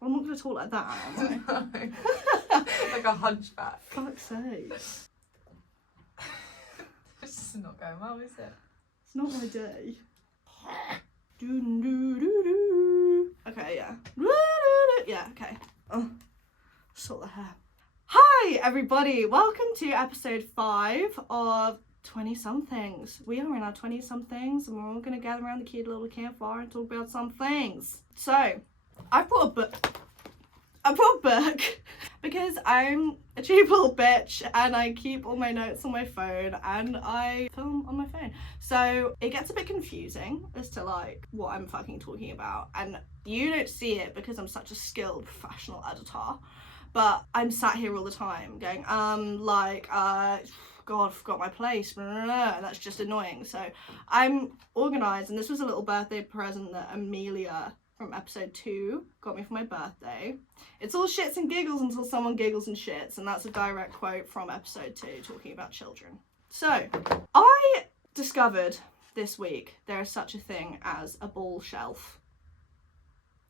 I'm not going to talk like that, am I? No. Like a hunchback. Fuck's sake. This is not going well, is it? It's not my day. Okay, yeah. Yeah, okay. Oh, sort the hair. Hi, everybody. Welcome to episode 5 of 20-somethings. We are in our 20-somethings and we're all going to gather around the cute little campfire and talk about some things. So, I brought a book because I'm a cheap little bitch and I keep all my notes on my phone and I film on my phone. So it gets a bit confusing as to like what I'm fucking talking about, and you don't see it because I'm such a skilled professional editor, but I'm sat here all the time going God, I forgot my place, and that's just annoying. So I'm organised, and this was a little birthday present that Amelia from episode 2 got me for my birthday. It's all shits and giggles until someone giggles and shits, and that's a direct quote from episode 2 talking about children. So I discovered this week there is such a thing as a ball shelf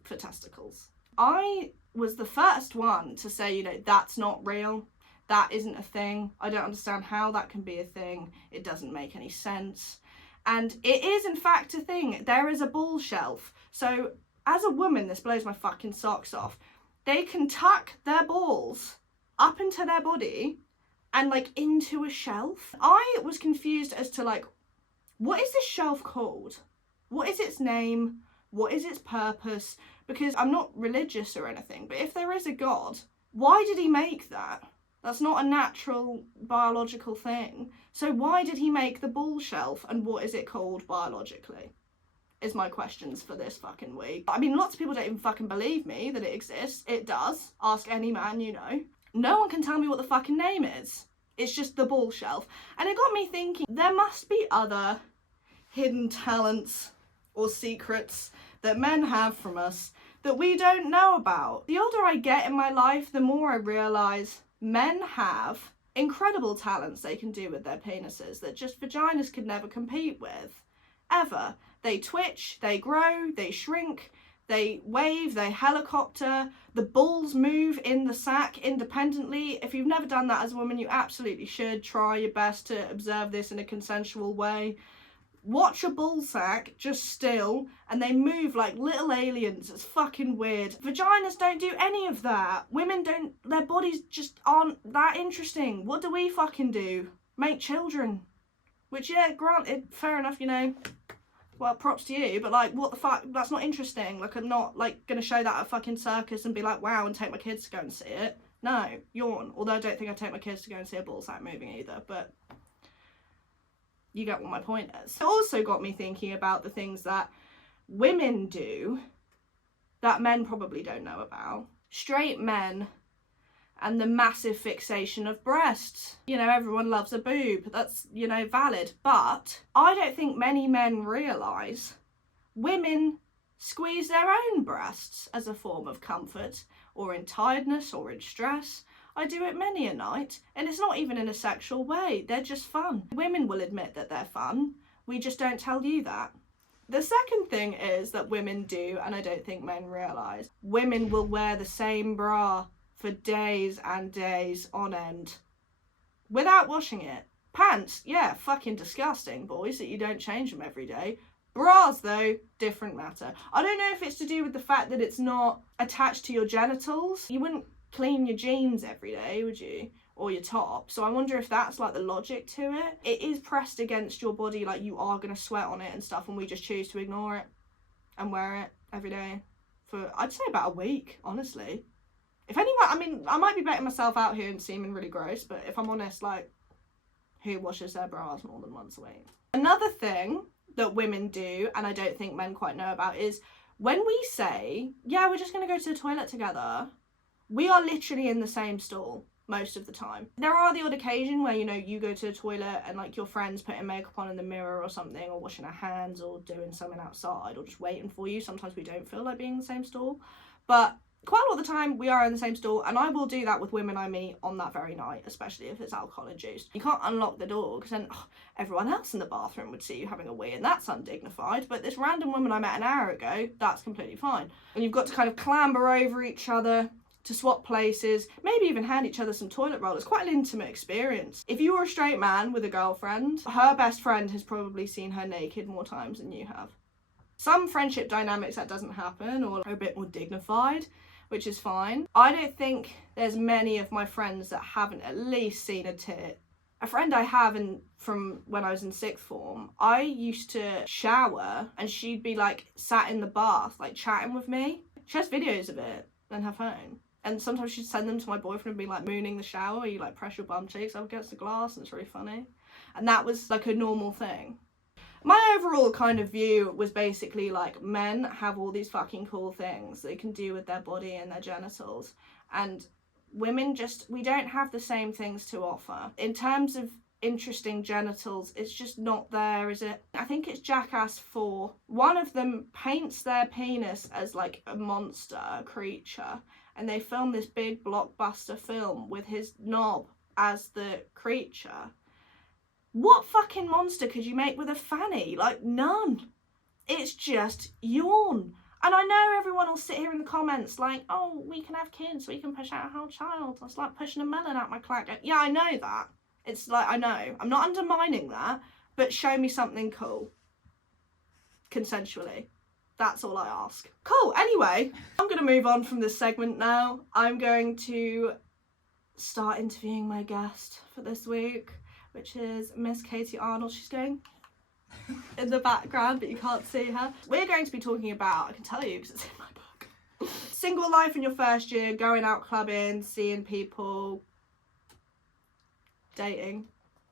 for testicles. I was the first one to say, you know, that's not real. That isn't a thing. I don't understand how that can be a thing. It doesn't make any sense. And it is in fact a thing. There is a ball shelf. So as a woman, this blows my fucking socks off. They can tuck their balls up into their body and like into a shelf. I was confused as to like, what is this shelf called? What is its name? What is its purpose? Because I'm not religious or anything, but if there is a God, why did he make that? That's not a natural biological thing. So why did he make the ball shelf, and what is it called biologically? Is my questions for this fucking week. I mean, lots of people don't even fucking believe me that it exists. It does. Ask any man you know. No one can tell me what the fucking name is. It's just the ball shelf. And it got me thinking, there must be other hidden talents or secrets that men have from us that we don't know about. The older I get in my life, the more I realise men have incredible talents they can do with their penises that just vaginas could never compete with. Ever. They twitch, they grow, they shrink, they wave, they helicopter, the balls move in the sack independently. If you've never done that as a woman, you absolutely should try your best to observe this in a consensual way. Watch a ball sack just still and they move like little aliens. It's fucking weird. Vaginas don't do any of that. Women don't, their bodies just aren't that interesting. What do we fucking do? Make children. Which, yeah, granted, fair enough, you know. Well, props to you, but like, what the fuck? That's not interesting. Like, I'm not like gonna show that at a fucking circus and be like, wow, and take my kids to go and see it. No, yawn. Although I don't think I'd take my kids to go and see a ball sack moving either, but you get what my point is. It also got me thinking about the things that women do that men probably don't know about. Straight men and the massive fixation of breasts. You know, everyone loves a boob. That's, you know, valid. But I don't think many men realise women squeeze their own breasts as a form of comfort, or in tiredness, or in stress. I do it many a night, and it's not even in a sexual way. They're just fun. Women will admit that they're fun. We just don't tell you that. The second thing is that women do, and I don't think men realise, women will wear the same bra for days and days on end without washing it. Pants, yeah, fucking disgusting, boys, that you don't change them every day. Bras, though, different matter. I don't know if it's to do with the fact that it's not attached to your genitals. You wouldn't clean your jeans every day, would you? Or your top. So I wonder if that's like the logic to it. It is pressed against your body, like you are going to sweat on it and stuff, and we just choose to ignore it and wear it every day for, I'd say, about a week, honestly. If anyone, I mean, I might be betting myself out here and seeming really gross, but if I'm honest, like, who washes their bras more than once a week? Another thing that women do, and I don't think men quite know about, is when we say, yeah, we're just going to go to the toilet together, we are literally in the same stall most of the time. There are the odd occasion where, you know, you go to the toilet and like your friend's putting makeup on in the mirror or something, or washing their hands or doing something outside or just waiting for you. Sometimes we don't feel like being in the same stall. But Quite a lot of the time we are in the same stall, and I will do that with women I meet on that very night, especially if it's alcohol induced. You can't unlock the door because then everyone else in the bathroom would see you having a wee, and that's undignified. But this random woman I met an hour ago, that's completely fine. And you've got to kind of clamber over each other to swap places, maybe even hand each other some toilet roll. It's quite an intimate experience. If you were a straight man with a girlfriend, her best friend has probably seen her naked more times than you have. Some friendship dynamics that doesn't happen, or are a bit more dignified, which is fine. I don't think there's many of my friends that haven't at least seen a tit. A friend I have from when I was in sixth form, I used to shower and she'd be like sat in the bath, like chatting with me. She has videos of it on her phone. And sometimes she'd send them to my boyfriend and be like mooning the shower, where you like press your bum cheeks up against the glass, and it's really funny. And that was like a normal thing. My overall kind of view was basically like, men have all these fucking cool things they can do with their body and their genitals, and women we don't have the same things to offer. In terms of interesting genitals, it's just not there, is it? I think it's Jackass 4. One of them paints their penis as like a monster, a creature, and they film this big blockbuster film with his knob as the creature. What fucking monster could you make with a fanny? Like, none. It's just yawn. And I know everyone will sit here in the comments like, oh, we can have kids, we can push out a whole child. It's like pushing a melon out my clack. Yeah, I know that. It's like, I know. I'm not undermining that, but show me something cool. Consensually. That's all I ask. Cool, anyway, I'm going to move on from this segment now. I'm going to start interviewing my guest for this week, which is Miss Katie Arnold. She's going in the background, but you can't see her. We're going to be talking about, I can tell you because it's in my book, single life in your first year, going out clubbing, seeing people, dating,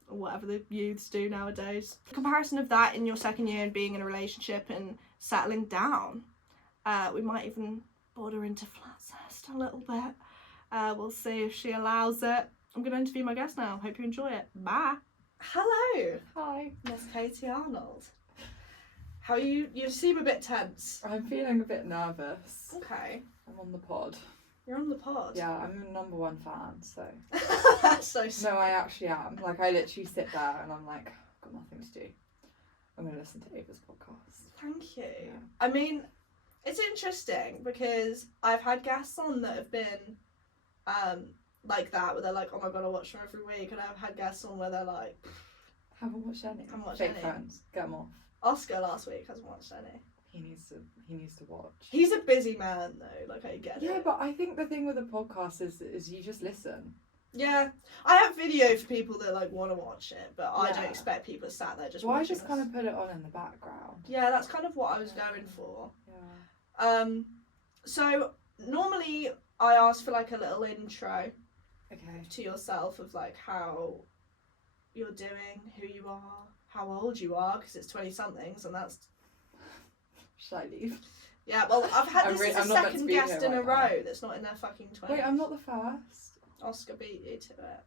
or whatever the youths do nowadays. A comparison of that in your second year and being in a relationship and settling down. We might even border into Flatcest a little bit. We'll see if she allows it. I'm going to interview my guest now. Hope you enjoy it. Bye. Hello. Hi. Miss Katie Arnold. How are you? You seem a bit tense. I'm feeling a bit nervous. Okay. I'm on the pod. You're on the pod. Yeah, I'm a #1 fan, so. That's so sweet. No, I actually am. Like, I literally sit there and I'm like, I've got nothing to do. I'm going to listen to Ava's podcast. Thank you. Yeah. I mean, it's interesting because I've had guests on that have been like that, where they're like, oh my god, I watch them every week, and I've had guests on where they're like, Haven't watched any. Haven't watched Fake any. friends. Get them off. Oscar last week hasn't watched any. He needs to watch. He's a busy man though, like I get it. Yeah, but I think the thing with a podcast is you just listen. Yeah, I have video for people that like want to watch it, but I don't Yeah. expect people to sat there just Well, I watching just kind us. of put it on in the background. Yeah, that's kind of what I was going for. Yeah. So normally I ask for like a little intro Okay. to yourself of like how you're doing, who you are, how old you are, because it's 20-somethings, and that's... Should I leave? Yeah, well, I've had this is I'm the not meant to second be guest here in a right row that's not in their fucking 20s. Wait, I'm not the first. Oscar beat you to it.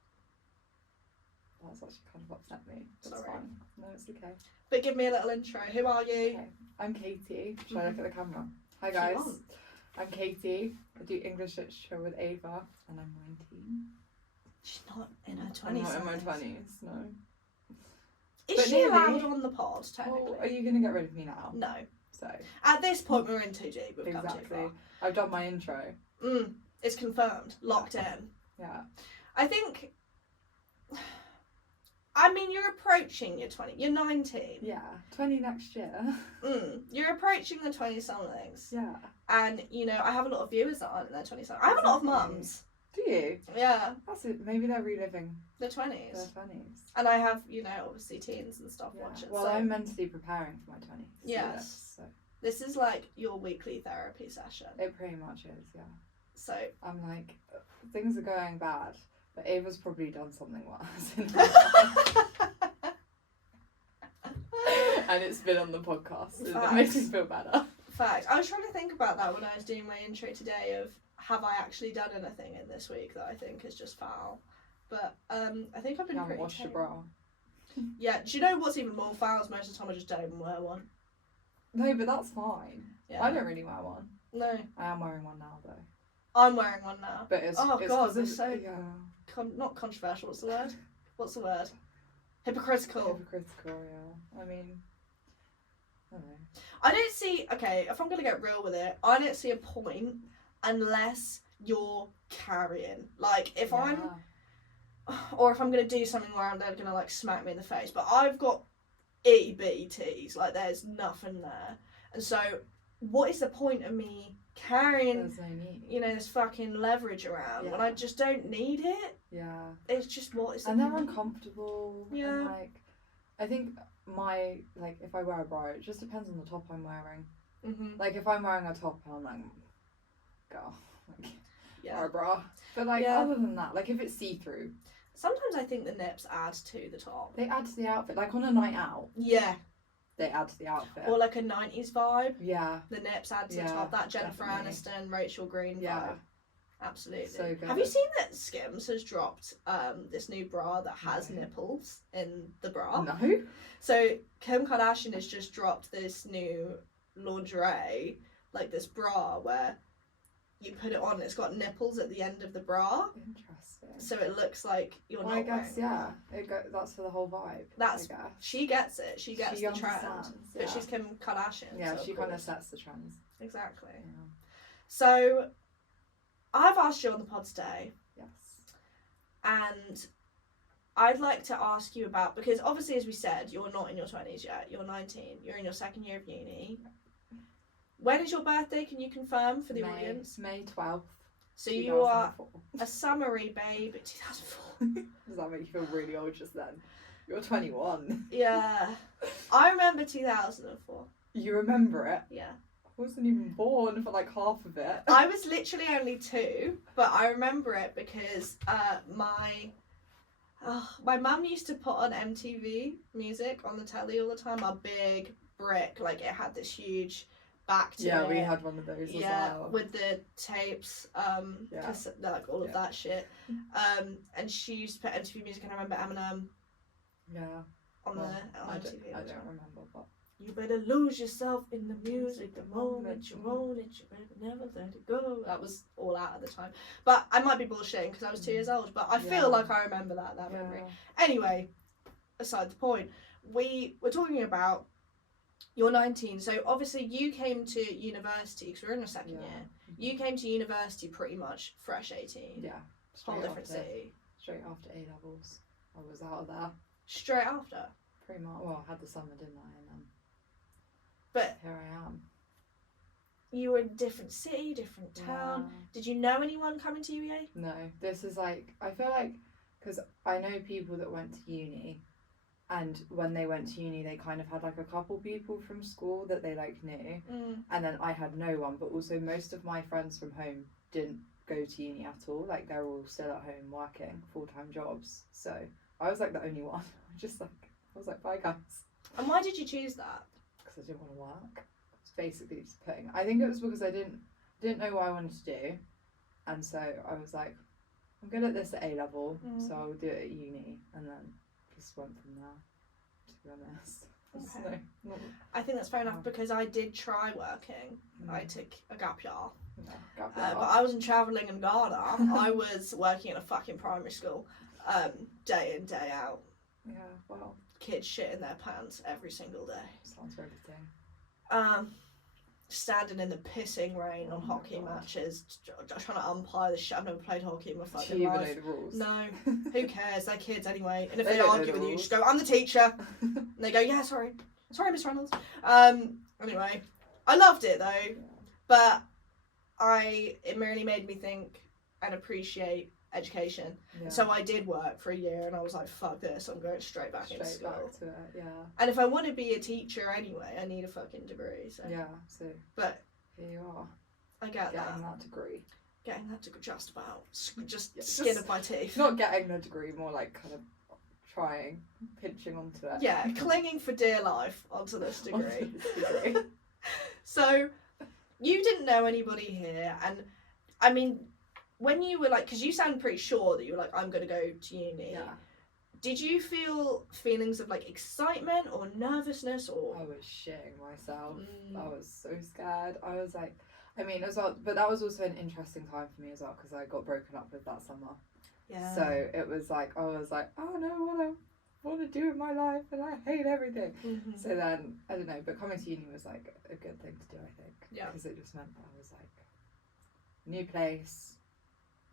That's actually kind of upset me. That's Sorry. fine. No, it's okay. But give me a little intro. Who are you? Okay. I'm Katie. Should I look at the camera? Hi If you guys. want. I'm Katie. I do English literature with Ava, and I'm 19. She's not in her 20s. I'm not in my 20s, no. Is But she nearly. allowed on the pod, technically? Well, are you going to get rid of me now? No. So, At this point, we're in too deep. We've come too exactly. far. I've done my intro. It's confirmed. Locked in. Yeah. I think... I mean, you're approaching your 20. You're 19. Yeah. 20 next year. You're approaching the 20-somethings. Yeah. And, you know, I have a lot of viewers that aren't in their 20s. I have a lot of Exactly. mums. Do you? Yeah, That's it. Maybe they're reliving the their 20s. 20s. And I have, you know, obviously teens and stuff Yeah. watching. Well, so I'm mentally preparing for my 20s. Yes. So this is like your weekly therapy session. it pretty much is, yeah. So I'm like, things are going bad, but Ava's probably done something worse. And it's been on the podcast. And it makes me feel better. fact. I was trying to think about that when I was doing my intro today of have I actually done anything in this week that I think is just foul. But I think I've been You haven't pretty washed your tame. bra. Yeah, do you know what's even more foul is most of the time I just don't even wear one. No, but that's fine. Yeah. I don't really wear one. No. I am wearing one now though. I'm wearing one now. But it's God, 'cause it's so yeah. not controversial. What's the word? What's the word? Hypocritical. Hypocritical, yeah. I mean, I don't know. I don't see. Okay, if I'm gonna get real with it, I don't see a point unless you're carrying. Like if I'm, or if I'm gonna do something where they're gonna like smack me in the face. But I've got itty bitty titties. Like there's nothing there, and so what is the point of me carrying? There's no need. You know, this fucking leverage around when I just don't need it. Yeah. It's just what is. And they're uncomfortable. Yeah. And like, I think if I wear a bra, it just depends on the top I'm wearing. Mm-hmm. Like if I'm wearing a top, I'm like, girl, like, Yeah. wear a bra. But like other than that, like if it's see through. Sometimes I think the nips add to the top. They add to the outfit. Like on a night out. Yeah. They add to the outfit. Or like a 90s vibe. Yeah. The nips add to the top. That Jennifer Aniston, Rachel Green vibe. Absolutely. So good. Have you seen that Skims has dropped this new bra that has nipples in the bra? No. So Kim Kardashian has just dropped this new lingerie, like this bra where you put it on and it's got nipples at the end of the bra. Interesting. So it looks like you're not I guess, wearing that's for the whole vibe. That's, I guess. She gets it. She gets the trend. Yeah. But she's Kim Kardashian. Yeah, so she kind of sets the trends. Exactly. Yeah. So, I've asked you on the pod today. Yes. And I'd like to ask you about, because obviously, as we said, you're not in your 20s yet. You're 19. You're in your second year of uni. When is your birthday? Can you confirm for the audience? May 12th. So you are a summary babe at 2004. Does that make you feel really old just then? You're 21. Yeah. I remember 2004. You remember it? Yeah. I wasn't even born for like half of it. I was literally only 2, but I remember it because my mum used to put on MTV music on the telly all the time. A big brick, like it had this huge back to it. Yeah, we had one of those as well. With the tapes, like all of that shit. And she used to put MTV music, and I remember Eminem. Yeah. On MTV. I don't remember, but. You better lose yourself in the music the moment you own it. You better never let it go. That was all out at the time. But I might be bullshitting because I was 2 years old. But I feel like I remember that memory. Anyway, aside the point, we were talking about you're 19. So obviously you came to university because we're in your second year. You came to university pretty much fresh 18. Yeah. Whole different city. Straight after A levels. I was out of there. Straight after? Pretty much. Well, I had the summer, didn't I? And then. But here I am. You were in a different city, different town. Yeah. Did you know anyone coming to UVA? No. This is like, I feel like, because I know people that went to uni, and when they went to uni, they kind of had like a couple people from school that they like knew, and then I had no one. But also, most of my friends from home didn't go to uni at all. Like they're all still at home working full-time jobs. So I was like the only one. I was like, bye guys. And why did you choose that? I didn't want to work. It's basically just putting. I think it was because I didn't know what I wanted to do, and so I was like, I'm good at this at A level, so I'll do it at uni, and then just went from there. To be honest. Okay. I think that's fair enough because I did try working. I took a gap year. But I wasn't travelling in Ghana. I was working in a fucking primary school, day in day out. Yeah. Wow. Kids shit in their pants every single day. Sounds riveting. Standing in the pissing rain on hockey matches, trying to umpire the shit. I've never played hockey in my fucking life. Do you even know the rules? No. Who cares? They're kids anyway. And if they argue with you, just go, I'm the teacher. And they go, yeah, sorry. Sorry, Miss Reynolds. Anyway, I loved it though. But it really made me think and appreciate education. Yeah. So I did work for a year and I was like, fuck this, I'm going straight back into school. Back to it, yeah. And if I want to be a teacher anyway, I need a fucking degree. So. Yeah, so. But here you are. I get that. Getting that degree. Getting that degree, just about. Just skin of my teeth. Not getting the degree, more like kind of trying, pinching onto it. Yeah, clinging for dear life onto this degree. So, you didn't know anybody here, and I mean, when you were like, because you sound pretty sure that you were like, I'm going to go to uni. Yeah. Did you feel feelings of like excitement or nervousness or? I was shitting myself. I was so scared. I was like, I mean, as well, but that was also an interesting time for me as well because I got broken up with that summer. Yeah. So it was like I was like, oh no, what to do with my life, and I hate everything. Mm-hmm. So then I don't know, but coming to uni was like a good thing to do, I think. Yeah. Because it just meant that I was like, new place,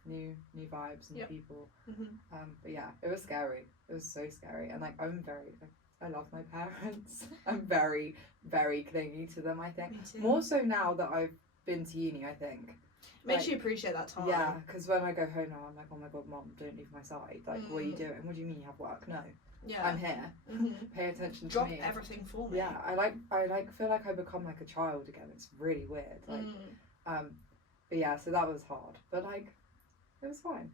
new vibes, new people. Mm-hmm. But yeah, it was scary. It was so scary, and like I love my parents. I'm very, very clingy to them, I think. Me too. More so now that I've been to uni, I think. Makes Like, you appreciate that time. yeah, because when I go home now, I'm like, oh my god, Mom, don't leave my side. Like, what are you doing? What do you mean you have work? No, Yeah. I'm here. Mm-hmm. Pay attention Drop to me. everything for me. Yeah, I feel like I become like a child again. It's really weird. Like, but yeah, so that was hard, but like, it was fine.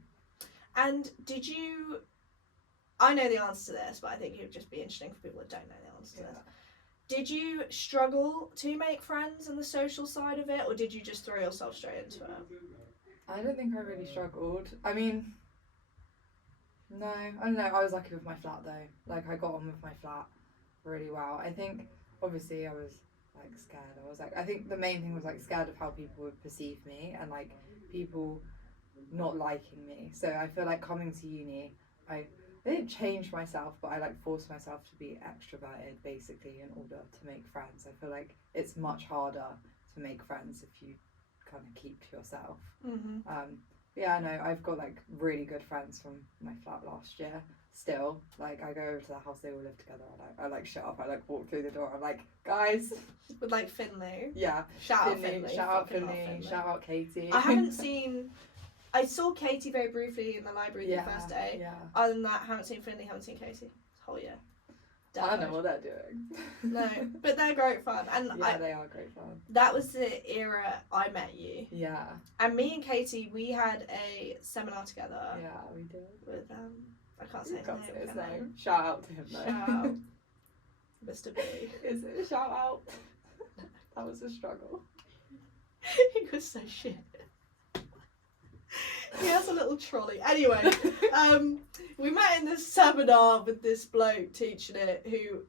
And did you? I know the answer to this, but I think it would just be interesting for people that don't know the answer to this. Did you struggle to make friends in the social side of it, or did you just throw yourself straight into it? I don't think I really struggled. I mean, no, I don't know. I was lucky with my flat though. Like, I got on with my flat really well. I think, obviously, I was like scared. I think the main thing was like scared of how people would perceive me and like people not liking me. So I feel like coming to uni, I didn't change myself, but I like forced myself to be extroverted basically in order to make friends. I feel like it's much harder to make friends if you kind of keep to yourself. Mm-hmm. Yeah, no, I've got like really good friends from my flat last year. Still, like I go over to the house, they all live together. I like shut up. I like walk through the door. I'm like, guys. With like Finley. Yeah. Shout out Finley. Shout out Finley. Shout out Katie. I haven't seen. I saw Katie very briefly in the library the first day. Yeah. Other than that, haven't seen Finley, haven't seen Katie this whole year. I don't know what they're doing. No, but they're great fun. And yeah, they are great fun. That was the era I met you. Yeah. And me and Katie, we had a seminar together. Yeah, we did. With, I can't say his name. Shout out to him though. Shout out. Mr. B. Is it a shout out? That was a struggle. He was so shit. He has a little trolley. Anyway, we met in this seminar with this bloke teaching it who,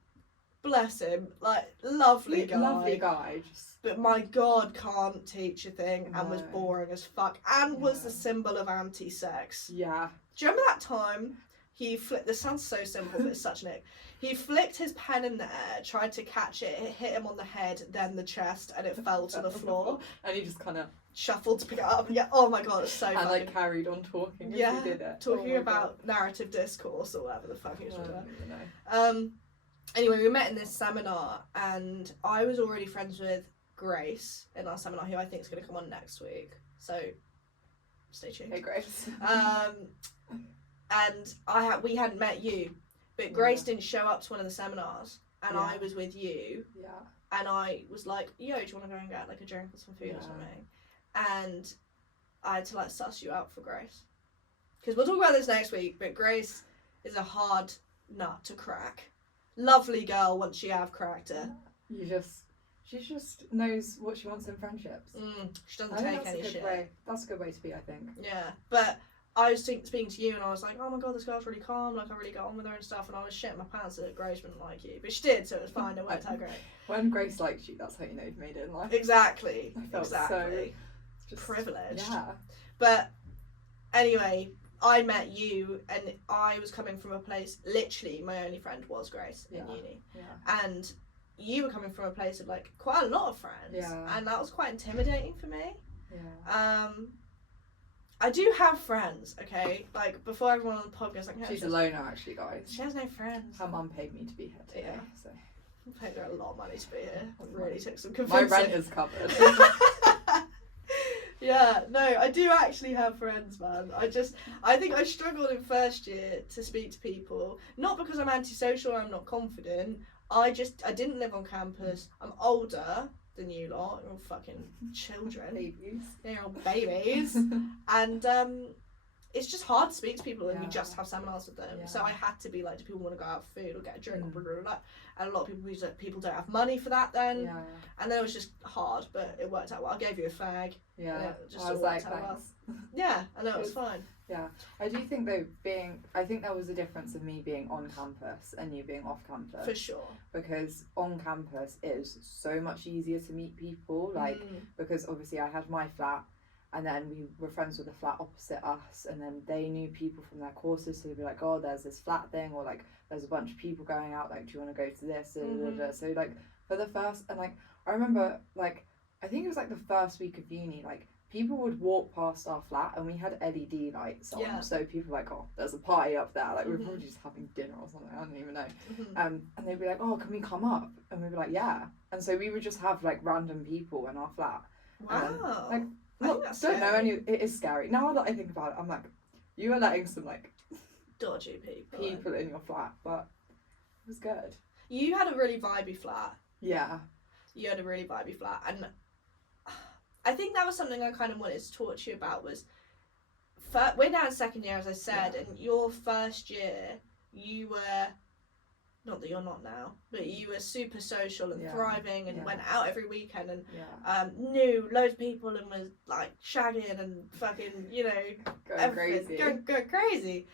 bless him, like, lovely guy. But my God, can't teach a thing and was boring as fuck and was the symbol of anti-sex. Yeah. Do you remember that time he flicked, this sounds so simple but it's such an ick. He flicked his pen in the air, tried to catch it, it hit him on the head, then the chest, and it fell to the floor. And he just kind of shuffled to pick it up. Yeah, oh my God, it's so funny. And like carried on talking yeah, as he did it. Talking about narrative discourse or whatever the fuck he was talking about. Anyway, we met in this seminar and I was already friends with Grace in our seminar, who I think is going to come on next week. So stay tuned. Hey Grace. And we hadn't met you, but Grace didn't show up to one of the seminars, and I was with you. Yeah. And I was like, "Yo, do you want to go and get like a drink or some food or something?" And I had to like suss you out for Grace, because we'll talk about this next week. But Grace is a hard nut to crack. Lovely girl once you have cracked her. She just knows what she wants in friendships. She doesn't take any shit. That's a good way to be, I think. Yeah, but I was speaking to you and I was like, oh my God, this girl's really calm, like I really got on with her and stuff, and I was shitting my pants that Grace wouldn't like you. But she did, so it was fine, it worked out great. When Grace likes you, that's how you know you've made it in life. Exactly. I felt so just privileged. Yeah. But anyway, I met you and I was coming from a place, literally my only friend was Grace in uni. Yeah. And you were coming from a place of like quite a lot of friends. Yeah. And that was quite intimidating for me. Yeah. I do have friends, okay? Like, before everyone on the podcast, like, she's a loner, actually, guys. She has no friends. Her mum paid me to be here today, so. I paid her a lot of money to be here. It really took some convincing. My rent is covered. Yeah, no, I do actually have friends, man. I think I struggled in first year to speak to people. Not because I'm antisocial or I'm not confident. I didn't live on campus. I'm older than you lot. You're all fucking children. Babies. You're all babies. And it's just hard to speak to people and you just have seminars with them. So I had to be like, do people want to go out for food or get a drink? Blah, blah, blah. And a lot of people don't have money for that then. Yeah. And then it was just hard, but it worked out well. I gave you a fag. Yeah. I was like, thanks. Well. Yeah, I know, it was fine. Yeah, I do think though I think there was a difference of me being on campus and you being off campus. For sure. Because on campus it is so much easier to meet people, like, because obviously I had my flat and then we were friends with the flat opposite us, and then they knew people from their courses, so they'd be like, oh, there's this flat thing, or like there's a bunch of people going out, like, do you want to go to this? So like for the first, and like I remember, like, I think it was like the first week of uni, like people would walk past our flat and we had LED lights on, so people were like, oh, there's a party up there, like we were probably just having dinner or something, I don't even know. And they'd be like, oh, can we come up? And we'd be like, yeah. And so we would just have like random people in our flat. Wow. Like, don't know any. It is scary now that I think about it. I'm like, you are letting some like dodgy people in your flat, but it was good. You had a really vibey flat. Yeah. You had a really vibey flat, and I think that was something I kind of wanted to talk to you about. Was we're now in second year, as I said, and your first year, you were, not that you're not now, but you were super social and thriving and went out every weekend and knew loads of people and was like shagging and fucking, you know, going crazy. Going crazy.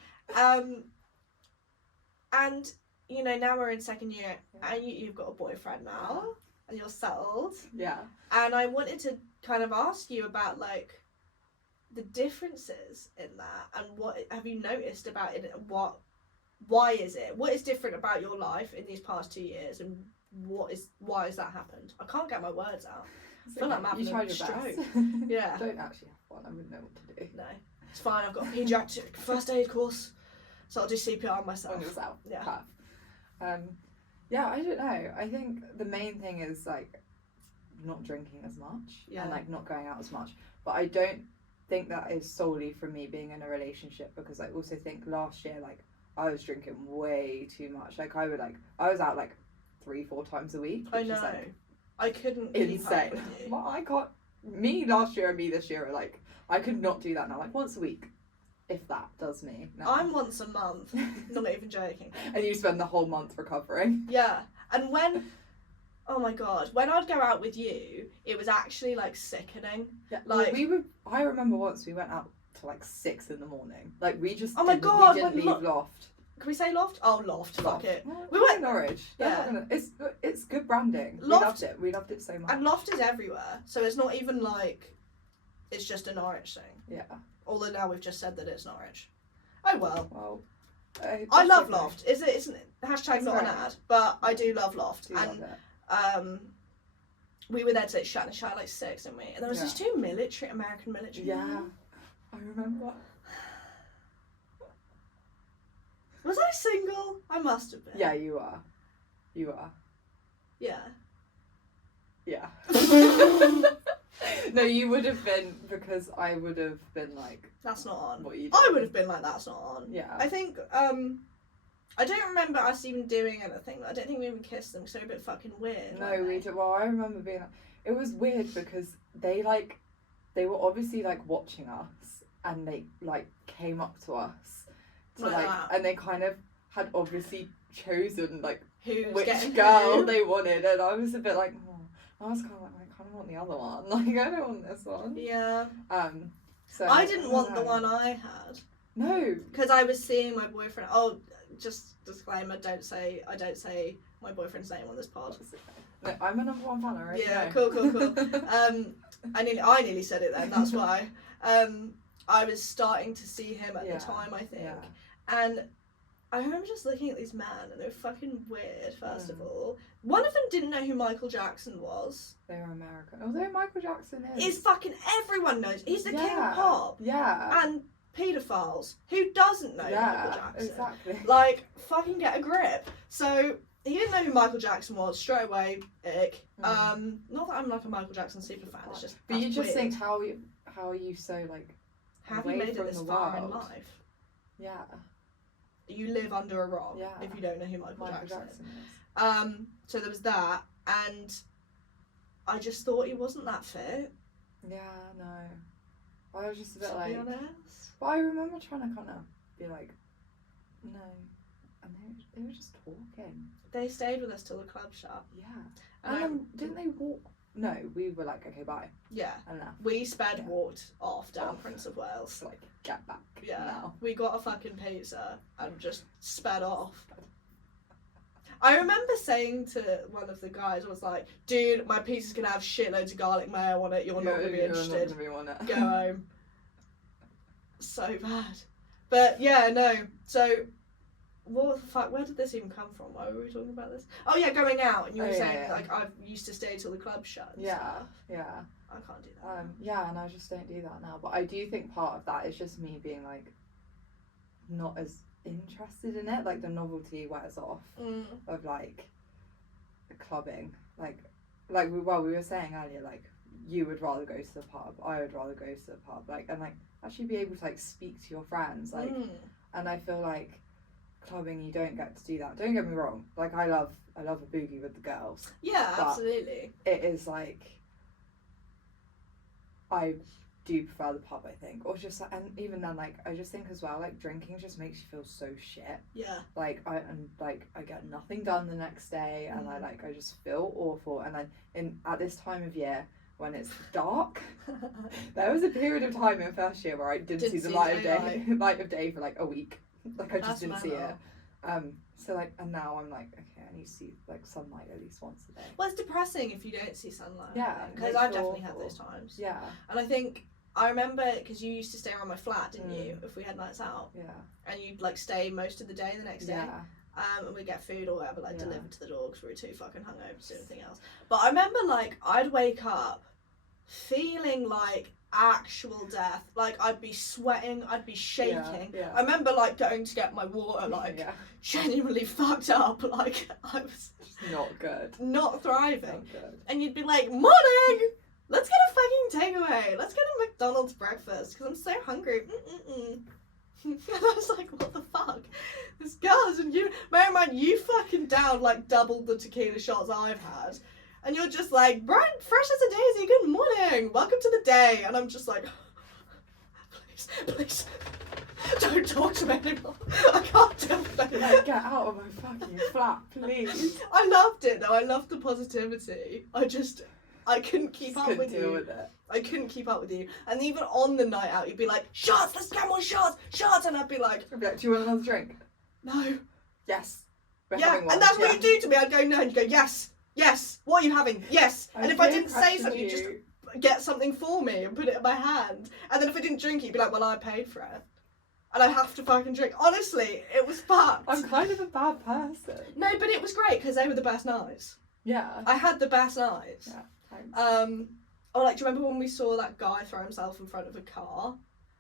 And, you know, now we're in second year and you've got a boyfriend now and you're settled. Yeah. And I wanted to kind of ask you about, like, the differences in that and what have you noticed about it, why is it? What is different about your life in these past 2 years, and why has that happened? I can't get my words out. I feel like I'm having a stroke. Yeah. Don't actually have one. I wouldn't know what to do. No, it's fine. I've got a paediatric first aid course, so I'll do CPR on myself. On yourself. Yeah. Yeah, I don't know. I think the main thing is like not drinking as much and like not going out as much. But I don't think that is solely from me being in a relationship, because I also think last year, like, I was drinking way too much. Like I was out like 3-4 times a week. I know. Is, like, I couldn't keep up insane. with you. Well, I can't. Me last year and me this year are like, I could not do that now. Like once a week, if that does me. No. I'm once a month. Not even joking. And you spend the whole month recovering. Yeah, and oh my god, when I'd go out with you, it was actually like sickening. Yeah, like I remember once we went out to like 6 in the morning. Like we just. Oh my god, we didn't leave Loft. Can we say Loft? Oh, Loft. Fuck it. Well, we went Norwich. Yeah. It's good branding. Loft, we loved it so much. And Loft is everywhere, so it's not even like it's just a Norwich thing. Yeah. Although now we've just said that it's Norwich. Oh well. Well. I love Loft. Isn't hashtag it's not great. an ad, but I do love Loft. Love it. We were there to shut at like 6, didn't we? And there was these 2 American military. Yeah. I remember. Was I single? I must have been. Yeah, you are. Yeah. Yeah. No, you would have been, because I would have been like, that's not on. What you I would have been like, that's not on. Yeah. I think, I don't remember us even doing anything. I don't think we even kissed them because they were a bit fucking weird. No, we did. Well, I remember being like, it was weird because they were obviously like watching us, and they like came up to us to and they kind of had obviously chosen like which girl they wanted, and I was a bit like, I was kind of like, I kind of want the other one. Like, I don't want this one. Yeah. So I didn't want the one I had. No. Because I was seeing my boyfriend. Oh, just disclaimer: I don't say my boyfriend's name on this pod. No, I'm a number 1 fan already. Yeah, cool. I nearly said it then. That's why. I was starting to see him at the time, I think, and I remember just looking at these men, and they were fucking weird. First of all, one of them didn't know who Michael Jackson was. They were American. Although Michael Jackson is fucking everyone knows. He's the king of pop. Yeah. And paedophiles. Who doesn't know Michael Jackson? Exactly. Like, fucking get a grip. So he didn't know who Michael Jackson was straight away. Ick. Not that I'm like a Michael Jackson super fan. It's just. But you just weird. think how are you so like. Have you made it this far in life? Yeah. You live under a rock if you don't know who Michael Jackson is. So there was that, and I just thought he wasn't that fit. Yeah, no. I was just a bit to like. be honest. But I remember trying to kind of be like, no, and they were just talking. They stayed with us till the club shut. Yeah. And didn't they walk no, we were like, okay, bye, Yeah. and left. We sped Yeah. walked off down Off. Prince of Wales. So like, get back. Yeah. Now. We got a fucking pizza and just sped off. I remember saying to one of the guys, I was like, dude, my pizza's gonna have shitloads of garlic mayo on it, you're not gonna be interested. You're not gonna be on it. Go home. So bad. But yeah, no. So, what the fuck, where did this even come from? Why were we talking about this? Oh yeah, going out, and you were saying, like, I used to stay till the club shut and stuff. Yeah. I can't do that. Yeah, and I just don't do that now. But I do think part of that is just me being, like, not as interested in it. Like, the novelty wears off of, like, clubbing. Like we were saying earlier, like, you would rather go to the pub, I would rather go to the pub, like, and like actually be able to like speak to your friends, like, and I feel like clubbing you don't get to do that. Don't get me wrong, like I love a boogie with the girls. Yeah, absolutely. It is like, I do prefer the pub, I think, or just like, and even then, like I just think as well, like drinking just makes you feel so shit. Yeah. Like I get nothing done the next day, and I just feel awful. And then at this time of year when it's dark, there was a period of time in first year where I didn't see the light of day for like a week. Like I just didn't see it. So like, and now I'm like, okay, I need to see like sunlight at least once a day. Well, it's depressing if you don't see sunlight. Yeah, because I've definitely had those times. Yeah. And I think I remember because you used to stay around my flat, didn't you? If we had nights out. Yeah. And you'd like stay most of the day the next day. Yeah. And we'd get food or whatever like delivered to the door because we were too fucking hungover to do anything else. But I remember like I'd wake up feeling like actual death. Like I'd be sweating, I'd be shaking. Yeah. I remember like going to get my water, like genuinely fucked up. Like I was just not good, not thriving. Not good. And you'd be like, morning, let's get a fucking takeaway, let's get a McDonald's breakfast because I'm so hungry. And I was like, what the fuck? This girl's and you, bear in mind, you fucking downed like double the tequila shots I've had. And you're just like, bright, fresh as a daisy, good morning, welcome to the day. And I'm just like, please, don't talk to me anymore. I can't do it anymore. Like, get out of my fucking flat, please. I loved it though, I loved the positivity. I couldn't keep up with you. Deal with it. I couldn't keep up with you. And even on the night out, you'd be like, shots, let's get more shots. And I'd be like, do you want another drink? No. Yes. Yeah, and that's what you do to me. I'd go, no, and you go, yes, what are you having? Yes. And if I didn't say something, you'd just get something for me and put it in my hand. And then if I didn't drink it, you'd be like, well, I paid for it. And I have to fucking drink. Honestly, it was fucked. I'm kind of a bad person. No, but it was great because they were the best nights. Yeah. I had the best nights. Yeah, thanks. Or like, do you remember when we saw that guy throw himself in front of a car?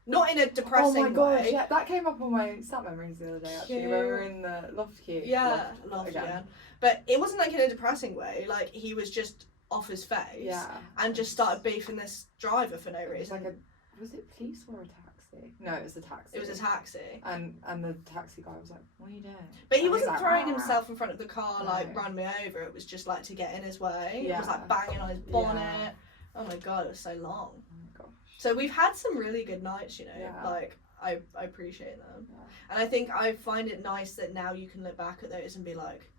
Not in a depressing way. Oh my gosh, yeah, that came up on my stat memories the other day actually, when we were in the loft queue. Yeah, loft again. But it wasn't like in a depressing way, like he was just off his face and just started beefing this driver for no reason. Like was it police or a taxi? No, it was a taxi. It was a taxi. And the taxi guy was like, what are you doing? But he wasn't like, throwing himself in front of the car like, run me over, it was just like to get in his way. It was like banging on his bonnet. Yeah. Oh my god, it was so long. Oh my gosh. So we've had some really good nights, you know, like I appreciate them. Yeah. And I think I find it nice that now you can look back at those and be like,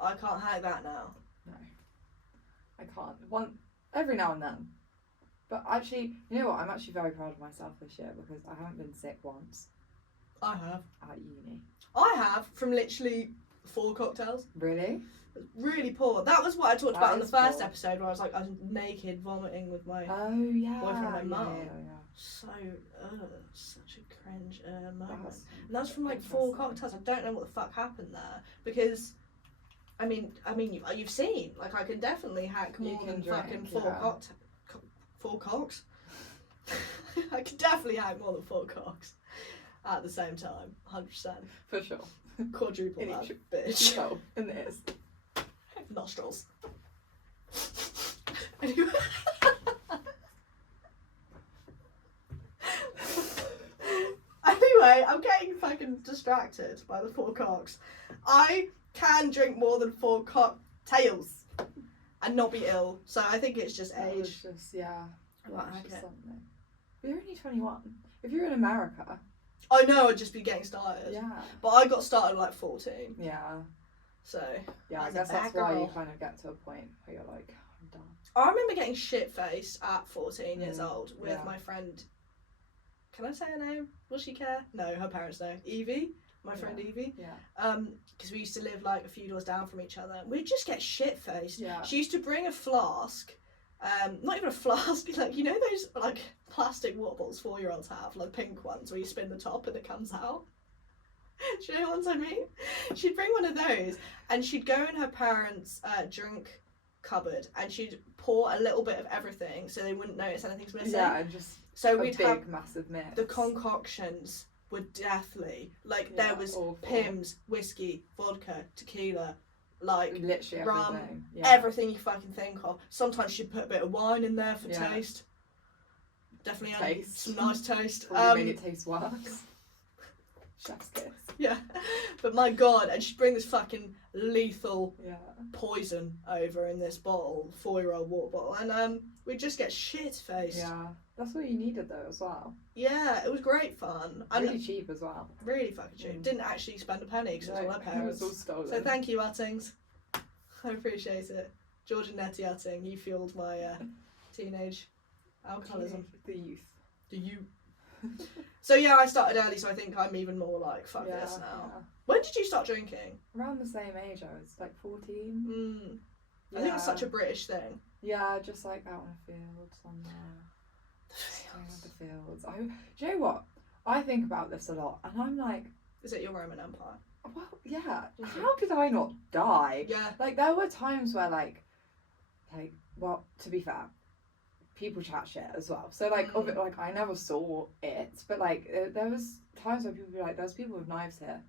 I can't hack that now. No, I can't. Every now and then. But actually, you know what? I'm actually very proud of myself this year because I haven't been sick once. I have. At uni. I have, from literally 4 cocktails. Really? Really poor. That was what I talked about in the first episode where I was naked vomiting with my boyfriend and my mum. Yeah. So, such a cringe moment. And that was from like 4 cocktails. I don't know what the fuck happened there because, I mean, you've seen. Like, I can definitely hack more than fucking 4 cocks. I can definitely hack more than 4 cocks at the same time, 100%. For sure. Quadruple that, bitch. No, in the ears. Nostrils. Anyway. Anyway, I'm getting fucking distracted by the 4 cocks. I can drink more than 4 cocktails and not be ill, so I think it's just age. It's just, something. But you're only 21. If you're in America... I know, I'd just be getting started. Yeah. But I got started at like 14. Yeah. So... Yeah, I guess that's why you kind of get to a point where you're like, I'm done. I remember getting shit-faced at 14 years old with yeah. my friend. Can I say her name? Will she care? No, her parents know. Evie. My friend Evie. Yeah. Because we used to live like a few doors down from each other. We'd just get shit-faced. Yeah. She used to bring a flask. Not even a flask, like, you know those like plastic water bottles 4-year-olds have, like pink ones where you spin the top and it comes out? Do you know what ones I mean? She'd bring one of those and she'd go in her parents' drink cupboard and she'd pour a little bit of everything so they wouldn't notice anything's missing. Yeah, and just so a we'd big, have massive mix. the concoctions were deathly, like Yeah, there was awful. Pimm's, whiskey, vodka, tequila, like literally rum, everything. Yeah. everything you fucking think of. Sometimes she'd put a bit of wine in there for Yeah. taste. Definitely had Taste. some nice taste. Probably made it taste worse. Chef's kiss. Yeah, but my god, and she'd bring this fucking lethal Yeah. poison over in this bottle, 4-year-old water bottle, and we'd just get shit-faced. Yeah. That's what you needed though as well. Yeah, it was great fun. And Really cheap as well. really fucking cheap. Didn't actually spend a penny because it was all her It parents. was all stolen. So thank you, Uttings. I appreciate it. George and Nettie Utting, you fueled my teenage alcoholism. The youth. Do you? So yeah, I started early, so I think I'm even more like, fuck this now. Yeah. When did you start drinking? Around the same age, I was like 14. I think it's such a British thing. Yeah, just like out in the fields somewhere. The fields. Do you know what? I think about this a lot, and I'm like, is it your Roman Empire? Well, yeah. How did I not die? Yeah. Like there were times where like, well, to be fair, people chat shit as well. So like, like I never saw it, but like there was times where people would be like, "There's people with knives here,"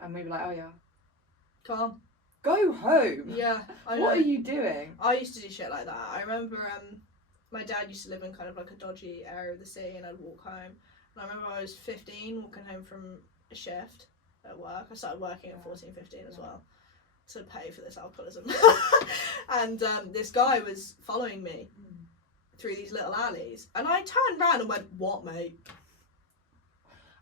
and we'd be like, "Oh yeah, Calm. go home." Yeah. I know. What are you doing? I used to do shit like that. I remember my dad used to live in kind of like a dodgy area of the city, and I'd walk home. And I remember I was 15, walking home from a shift at work. I started working at 14, 15 as well, to pay for this alcoholism. And this guy was following me through these little alleys, and I turned around and went, "What, mate?"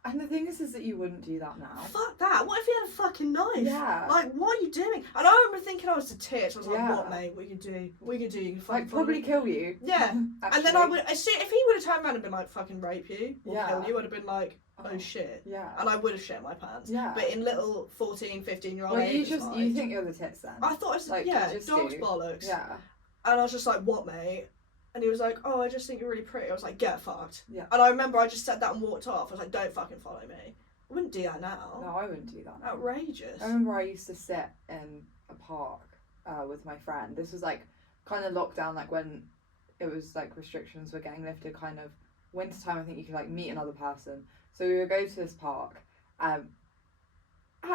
And the thing is that you wouldn't do that now. Fuck that. What if he had a fucking knife? Yeah. Like, what are you doing? And I remember thinking I was to tears. I was like, Yeah. "What, mate? What you can do? What you can do? You can fucking Like probably kill you. Yeah. Actually. And then I would, if he would have turned around and been like, fucking rape you or Yeah. kill you, I'd have been like, oh shit. Yeah. And I would have shit my pants. Yeah. But in little 14, 15-year-old Well, age, you think you're the tits then. I thought it was, like, yeah, you just dog's do. bollocks. Yeah. And I was just like, what, mate? And he was like, oh, I just think you're really pretty. I was like, get fucked. Yeah. And I remember I just said that and walked off. I was like, don't fucking follow me. I wouldn't do that now. No, I wouldn't do that now. Outrageous. I remember I used to sit in a park with my friend. This was like kind of lockdown, like when it was like restrictions were getting lifted, kind of wintertime. I think you could like meet another person. So we would go to this park at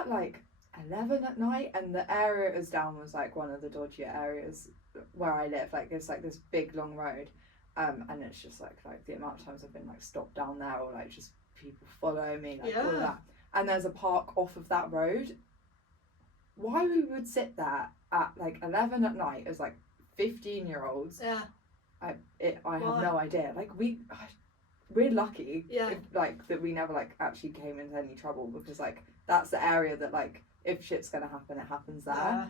like 11 at night, and the area it was down was like one of the dodgier areas where I live. Like there's like this big long road, and it's just like the amount of times I've been like stopped down there, or like just people follow me, like all of that. And there's a park off of that road. Why we would sit there at like 11 at night as like 15-year-olds? Yeah. I have no idea. Like we're lucky, Yeah. if, like that we never like actually came into any trouble, because like that's the area that like if shit's gonna happen, it happens there. Yeah.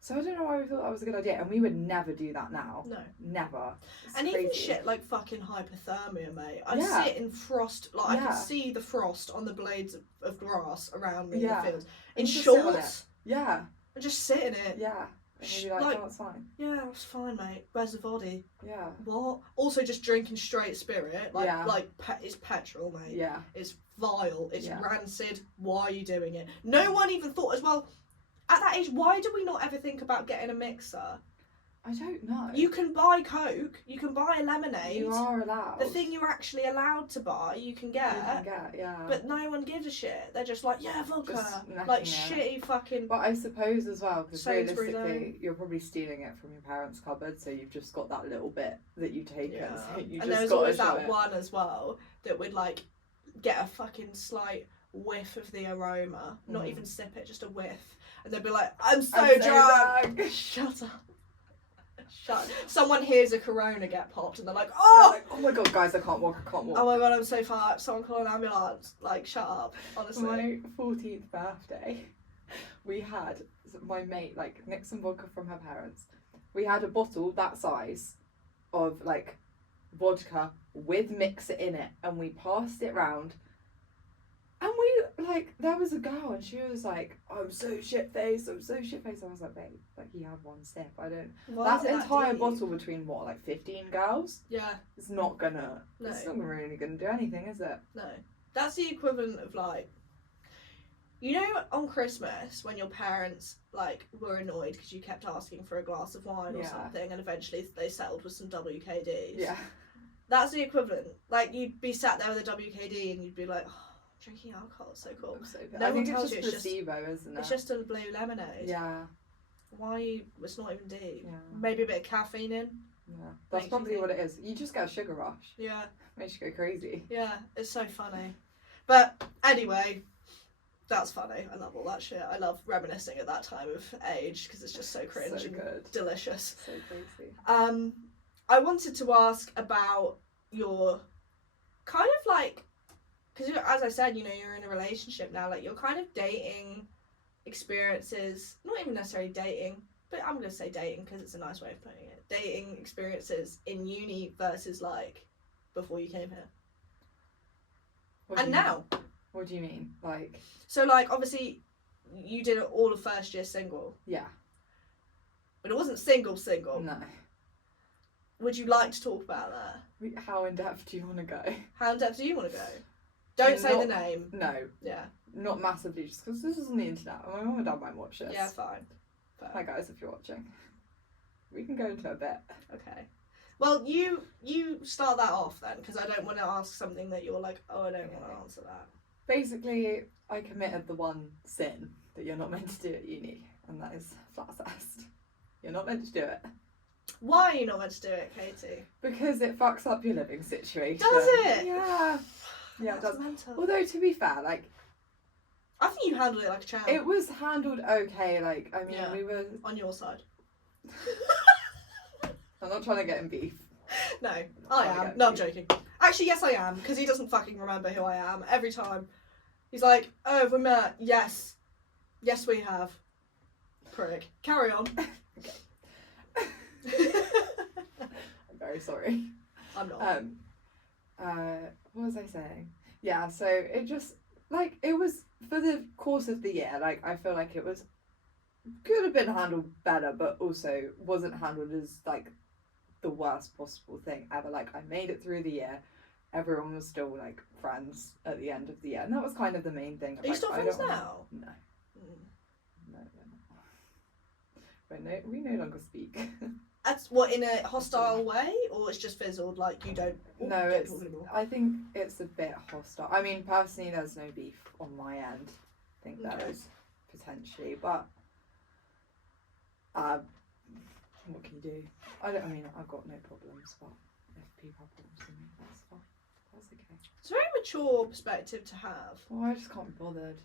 So I don't know why we thought that was a good idea, and we would never do that now. No. Never. It's And crazy. even shit like fucking hypothermia, mate. I'd Yeah. sit in frost, like I Yeah. could see the frost on the blades of grass around me Yeah. in the fields. In And just sit on shorts. Yeah. And just sit in it. Yeah. And you'd be like, Like- oh, it's fine. Yeah, it's fine, mate. Where's the body? Yeah. What? Also, just drinking straight spirit. Like, Yeah. it's petrol, mate. Yeah. It's vile. It's Yeah. rancid. Why are you doing it? No one even thought as well. At that age, why do we not ever think about getting a mixer? I don't know. You can buy Coke. You can buy a lemonade. You are allowed. The thing you're actually allowed to buy, you can get. Yeah. But no one gives a shit. They're just like, yeah, vodka. Just necking Like it. shitty fucking. But I suppose as well, because Sainsbury's realistically, you're probably stealing it from your parents' cupboard, so you've just got that little bit that you take Yeah. so you And just there's got always to show that it. one as well that would like get a fucking slight whiff of the aroma, not even sip it, just a whiff, and they'd be like, I'm so drunk. Shut up. Shut. Someone hears a Corona get popped and they're like, oh! Like, oh my god, guys, I can't walk. Oh my god, I'm so far. Someone call an ambulance. Like, shut up. Honestly. My 14th birthday, we had my mate like nicked some vodka from her parents, We had a bottle that size of like vodka with mixer in it, and we passed it round. And we, like, there was a girl and she was like, I'm so shit-faced. I was like, babe, like, you have one sip. I don't... Why is that it entire deep? bottle between, what, like 15 girls? Yeah. It's not gonna... No. It's not really gonna do anything, is it? No. That's the equivalent of, like... You know, on Christmas, when your parents, like, were annoyed because you kept asking for a glass of wine or something, and eventually they settled with some WKDs? Yeah. That's the equivalent. Like, you'd be sat there with a WKD and you'd be like... Oh, drinking alcohol is so cool. So No I one think tells it's you just placebo, isn't it? It's just a blue lemonade. Yeah. Why are you... It's not even deep. Yeah. Maybe a bit of caffeine in. Yeah. That's Makes probably you what it is. You just get a sugar rush. Yeah. Makes you go crazy. Yeah, it's so funny. But anyway, that's funny. I love all that shit. I love reminiscing at that time of age because it's just so cringe So and good. delicious. So crazy. I wanted to ask about your kind of like... Because, as I said, you know, you're in a relationship now. Like, your kind of dating experiences, not even necessarily dating, but I'm going to say dating because it's a nice way of putting it. Dating experiences in uni versus, like, before you came here. And now. What do you mean? Like... So, like, obviously, you did all of first year single. Yeah. But it wasn't single. No. Would you like to talk about that? How in depth do you want to go? How in depth do you want to go? Don't say the Not- name. No. Yeah. Not massively, just because this is on the internet. My mum and dad might watch this. Yeah, fine. Hi guys, if you're watching. We can go into a bit. Okay. Well, you start that off then, because I don't want to ask something that you're like, oh, I don't want to answer that. Basically, I committed the one sin that you're not meant to do at uni, and that is Flatcest. You're not meant to do it. Why are you not meant to do it, Katie? Because it fucks up your living situation. Does it? Yeah. Yeah, it That's does. mental. Although, to be fair, like, I think you handled it like a champ. it was handled okay. Like, I mean, Yeah. we were... On your side. I'm not trying to get in beef. No, I am. No, I'm joking. Actually, yes, I am, because he doesn't fucking remember who I am every time. He's like, oh, have we met? Yes. Yes, we have. Prick. Carry on. I'm very sorry. I'm not. What was I saying? Yeah, so it just, like, it was, for the course of the year, like, I feel like it was, could have been handled better, but also wasn't handled as, like, the worst possible thing ever. Like, I made it through the year. Everyone was still, like, friends at the end of the year. And that was kind of the main thing. Are you still friends now? No. No, we're not. We no longer speak. That's what, in a hostile way, or it's just fizzled, like you don't... No, don't it's... talk anymore? I think it's a bit hostile. I mean, personally, there's no beef on my end. I think there is, potentially, but... what can you do? I mean, I've got no problems, but if people have problems with me, that's fine. That's okay. It's a very mature perspective to have. Well, I just can't be bothered.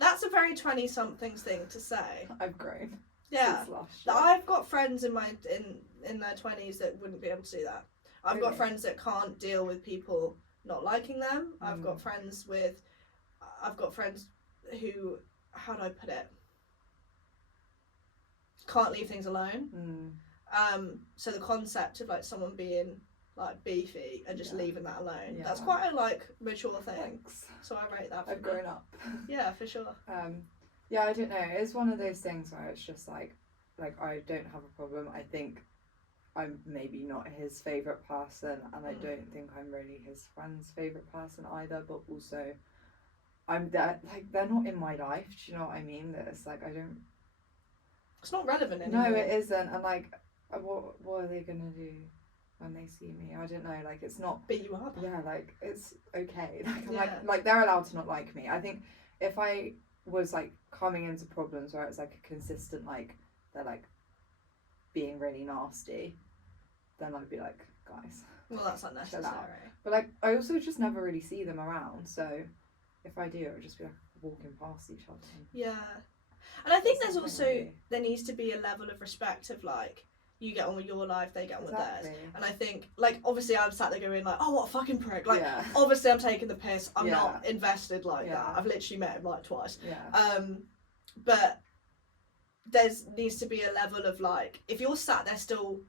That's a very 20-somethings thing to say. I've grown. Yeah. Since last year. I've got friends in their 20s that wouldn't be able to do that. I've got Really? friends that can't deal with people not liking them. I've got friends who, how do I put it? Can't leave things alone. So the concept of like someone being like beefy and just leaving that alone, that's quite a like mature thing. Thanks. So I rate that. I've grown up. Yeah, for sure. Yeah, I don't know. It's one of those things where it's just like I don't have a problem. I think I'm maybe not his favourite person, and I don't think I'm really his friend's favourite person either. But also, they're not in my life. Do you know what I mean? That it's like I don't. It's not relevant anymore. No, it isn't. And like, what are they gonna do when they see me? I don't know. Like, it's not. Beat you up. Yeah, like it's okay. Like they're allowed to not like me. I think if I was like coming into problems where it's like a consistent, like they're like being really nasty, then I'd be like, guys, well, that's unnecessary. But like I also just never really see them around, so if I do, it would just be like walking past each other. Yeah, and I think That's there's also really... there needs to be a level of respect of like you get on with your life, they get on with theirs. And I think, like, obviously I'm sat there going like, oh, what a fucking prick. Like, obviously I'm taking the piss. I'm not invested like that. I've literally met him like twice. Yeah. But needs to be a level of like, if you're sat there still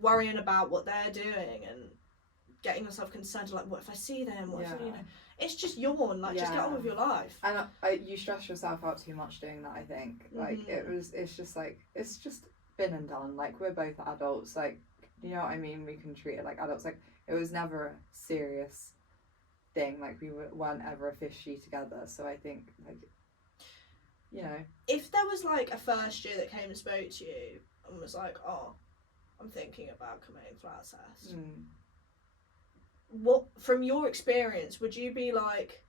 worrying about what they're doing and getting yourself concerned, like, what if I see them? What if, you know, it's just yawn. Like, just get on with your life. And you stress yourself out too much doing that. I think like it's just been and done. Like, we're both adults. Like, you know what I mean? We can treat it like adults. Like, it was never a serious thing. Like, we weren't ever officially together. So I think, like, you know, if there was like a first year that came and spoke to you and was like, oh, I'm thinking about committing Flatcest. What, from your experience, would you be like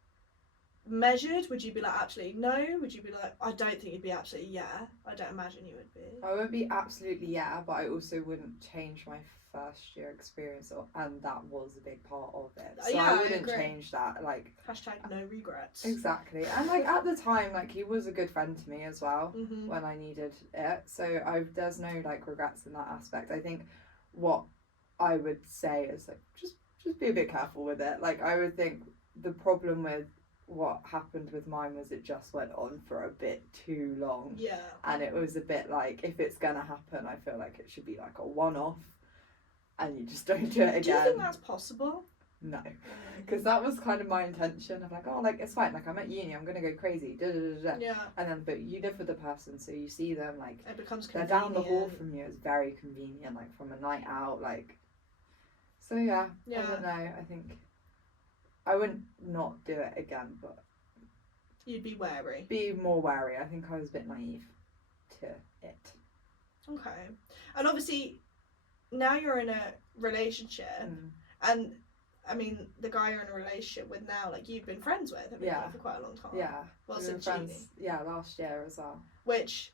measured? Would you be like absolutely no? Would you be like, I don't think you'd be absolutely yeah? I don't imagine you would be. I would be absolutely yeah, but I also wouldn't change my first year experience, and that was a big part of it. So I wouldn't change that. Like, hashtag no regrets. Exactly. And like at the time, like, he was a good friend to me as well when I needed it. So there's no like regrets in that aspect. I think what I would say is like just be a bit careful with it. Like, I would think the problem with what happened with mine was it just went on for a bit too long. Yeah. And it was a bit like, if it's gonna happen, I feel like it should be like a one-off and you just don't do it again. Do you think that's possible? No, because that was kind of my intention. I'm like, oh, like, it's fine, like, I'm at uni, I'm gonna go crazy, yeah. And then, but you live with the person, so you see them, like, it becomes they're convenient. down the hall from you. It's very convenient, like, from a night out, like. So yeah. I don't know. I think I wouldn't not do it again, but you'd be wary. Be more wary. I think I was a bit naive to it. Okay, and obviously now you're in a relationship, and I mean, the guy you're in a relationship with now, like, you've been friends with, haven't you, for quite a long time? Yeah. Well, since uni. Yeah, last year as well. Which,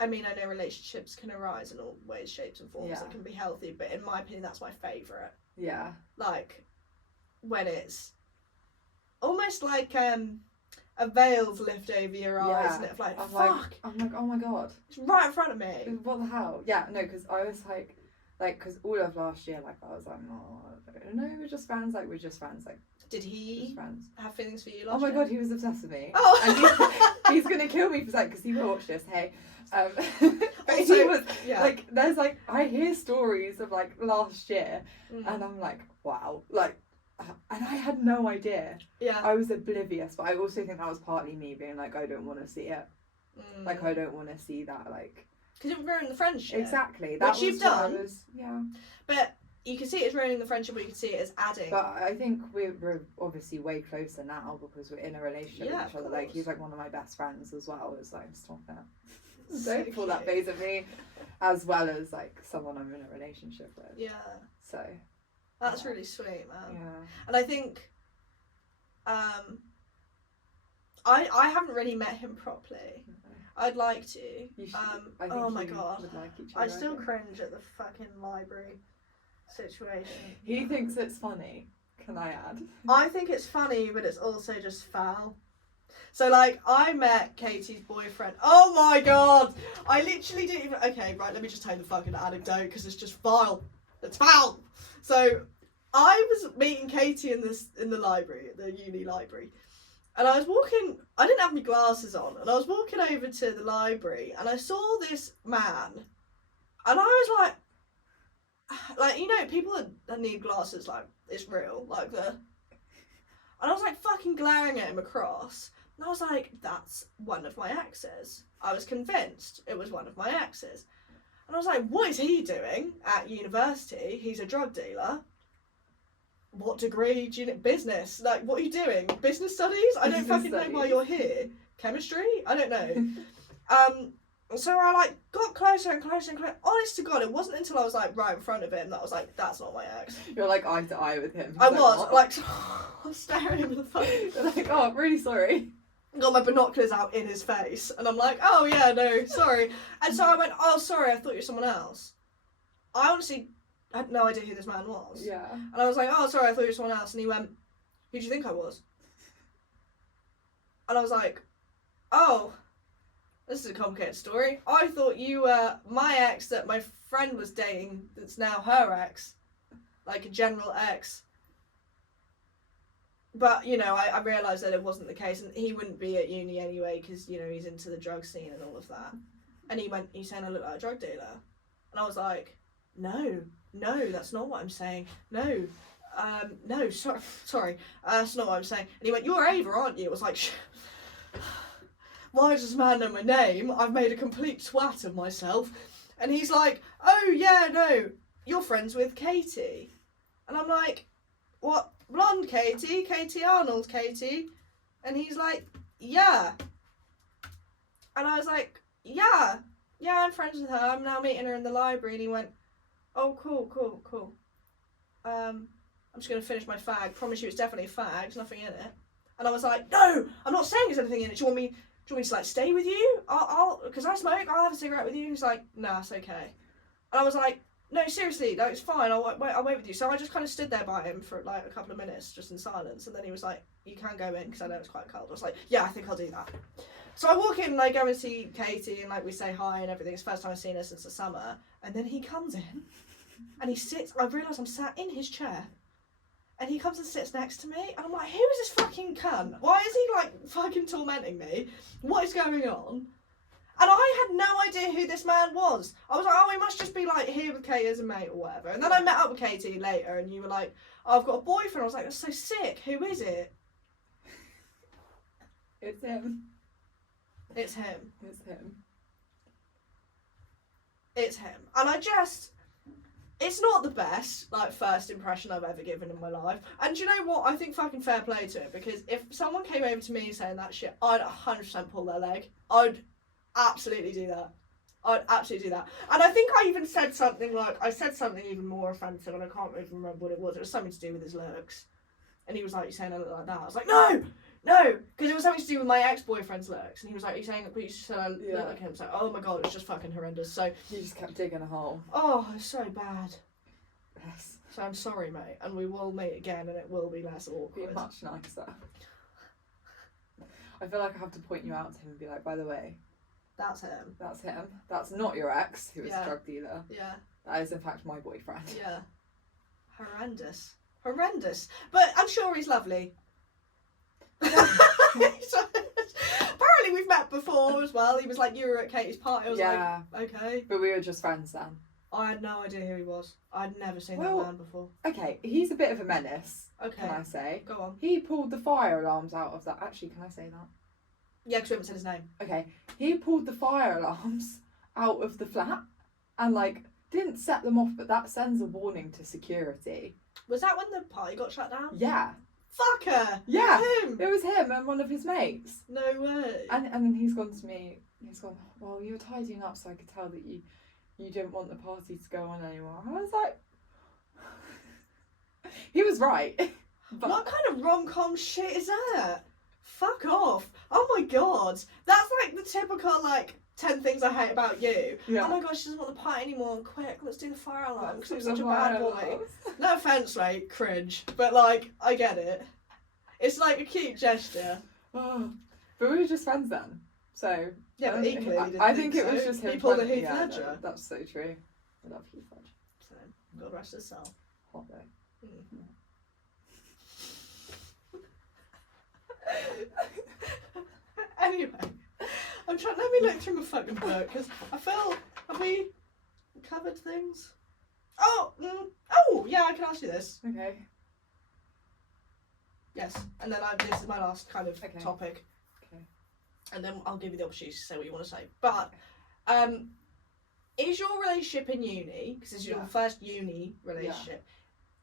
I mean, I know relationships can arise in all ways, shapes and forms that can be healthy, but in my opinion, that's my favourite. Yeah. Like, when it's almost like a veil's lift over your eyes, and it's like, fuck! I'm like, oh my god. It's right in front of me. What the hell? Yeah, no, because I was like, because all of last year, like, I was like, oh, no, we're just friends, like, like. Did he have feelings for you last year? Oh my god, he was obsessed with me. Oh! And he's gonna kill me for that, because he will watch this, hey. But also, he was, like, there's, like, I hear stories of, like, last year, and I'm like, wow, like, and I had no idea. Yeah. I was oblivious, but I also think that was partly me being like, I don't want to see it. Like, I don't want to see that, like. Because it would ruin the friendship. Exactly. Which you've done. Yeah. But you can see it as ruining the friendship, or you can see it as adding. But I think we're obviously way closer now because we're in a relationship with each other. Course. Like, he's like one of my best friends as well. It's like, stop it. So Don't pull that phase at me. As well as, like, someone I'm in a relationship with. Yeah. So. That's really sweet, man. Yeah. And I think, I haven't really met him properly. I'd like to. You should, oh my god. Would like each other, I still cringe at the fucking library situation. He thinks it's funny. Can I add? I think it's funny, but it's also just foul. So, like, I met Katie's boyfriend. Oh my god! I literally didn't even. Okay, right, let me just tell you the fucking anecdote because it's just foul. It's foul! So, I was meeting Katie in the library, the uni library. And I was walking, I didn't have my glasses on, and I was walking over to the library, and I saw this man, and I was like, you know, people that need glasses, like, it's real, like and I was like fucking glaring at him across, and I was like, that's one of my exes. I was convinced it was one of my exes. And I was like, what is he doing at university? He's a drug dealer. What degree do you know? Business. Like, what are you doing? Business studies? I don't fucking know why you're here. Chemistry? I don't know. So I, like, got closer and closer and closer. Honest to God, it wasn't until I was, like, right in front of him that I was like, that's not my ex. You're, like, eye to eye with him. I was. Like, I was staring him in the face. You're like, oh, I'm really sorry. Got my binoculars out in his face, and I'm like, oh yeah, no, sorry. And so I went, oh, sorry, I thought you were someone else. I honestly had no idea who this man was. Yeah. And I was like, oh, sorry, I thought you were someone else. And he went, who do you think I was? And I was like, oh, this is a complicated story. I thought you were my ex that my friend was dating that's now her ex. Like a general ex. But, you know, I realised that it wasn't the case, and he wouldn't be at uni anyway because, you know, he's into the drug scene and all of that. And he's saying I look like a drug dealer. And I was like, no, that's not what I'm saying. No, sorry, that's not what I'm saying. And he went, you're Ava, aren't you? I was like, why does this man know my name? I've made a complete twat of myself. And he's like, oh, yeah, no, you're friends with Katie. And I'm like, what? Blonde Katie? Katie Arnold Katie? And he's like, yeah. And I was like, yeah, I'm friends with her. I'm now meeting her in the library. And he went, oh, cool. I'm just going to finish my fag. Promise you it's definitely a fag. There's nothing in it. And I was like, no, I'm not saying there's anything in it. Do you want me to like stay with you? I'll because I smoke. I'll have a cigarette with you. And he's like, nah, it's okay. And I was like, no, seriously, no, it's fine. I'll wait with you. So I just kind of stood there by him for like a couple of minutes, just in silence. And then he was like, you can go in because I know it's quite cold. I was like, yeah, I think I'll do that. So I walk in and I go and see Katie and like we say hi and everything. It's the first time I've seen her since the summer. And then he comes in and he sits. I realise I'm sat in his chair. And he comes and sits next to me, and I'm like, who is this fucking cunt? Why is he, like, fucking tormenting me? What is going on? And I had no idea who this man was. I was like, oh, he must just be, like, here with Katie as a mate or whatever. And then I met up with Katie later, and you were like, oh, I've got a boyfriend. I was like, that's so sick. Who is it? It's him. It's him. It's him. It's him. And it's not the best, like, first impression I've ever given in my life. And do you know what? I think fucking fair play to it, because if someone came over to me saying that shit, I'd 100% pull their leg. I'd absolutely do that. And I think I even said something even more offensive, and I can't even remember what it was. It was something to do with his looks. And he was like, you saying I look like that? I was like, no, because it was something to do with my ex-boyfriend's looks. And he was like, you saying you said I look like him? So, oh my god, it's just fucking horrendous. So you just kept digging a hole. Oh, it's so bad. Yes. So I'm sorry, mate, and we will meet again, and it will be less awkward. Be much nicer. I feel like I have to point you out to him and be like, by the way, that's him. That's him. That's not your ex, who is a drug dealer. Yeah. That is in fact my boyfriend. Yeah. Horrendous. But I'm sure he's lovely. Apparently we've met before as well. He was like, you were at Katie's party. I was like, okay. But we were just friends then. I had no idea who he was. I'd never seen that man before. Okay, he's a bit of a menace. Okay. Can I say? Go on. He pulled the fire alarms out of that. Actually, can I say that? Yeah, because we haven't said his name. Okay. He pulled the fire alarms out of the flat and, like, didn't set them off, but that sends a warning to security. Was that when the party got shut down? Yeah. Fucker! Yeah. Him! It was him and one of his mates. No way. And then he's gone to me, well, you were tidying up so I could tell that you didn't want the party to go on anymore. I was like, he was right. But what kind of rom-com shit is that? Fuck off. Oh my god. That's like the typical, like, 10 things I hate about you. Yeah. Oh my god, she doesn't want the party anymore. Quick, let's do the fire alarm because I'm such a bad boy. No offence, mate, cringe. But, like, I get it. It's like a cute gesture. Oh. But we were just friends then. So, yeah, but equally, I think it was just him. He pulled a Heath Ledger. No, that's so true. I love Heath Ledger. So, God rest his soul. Hot though. Anyway, let me look through my fucking book, because I feel, have we covered things? Oh, yeah, I can ask you this. Okay. Yes, and then this is my last kind of topic. Okay. And then I'll give you the opportunity to say what you want to say. But, is your relationship in uni, because this is your first uni relationship,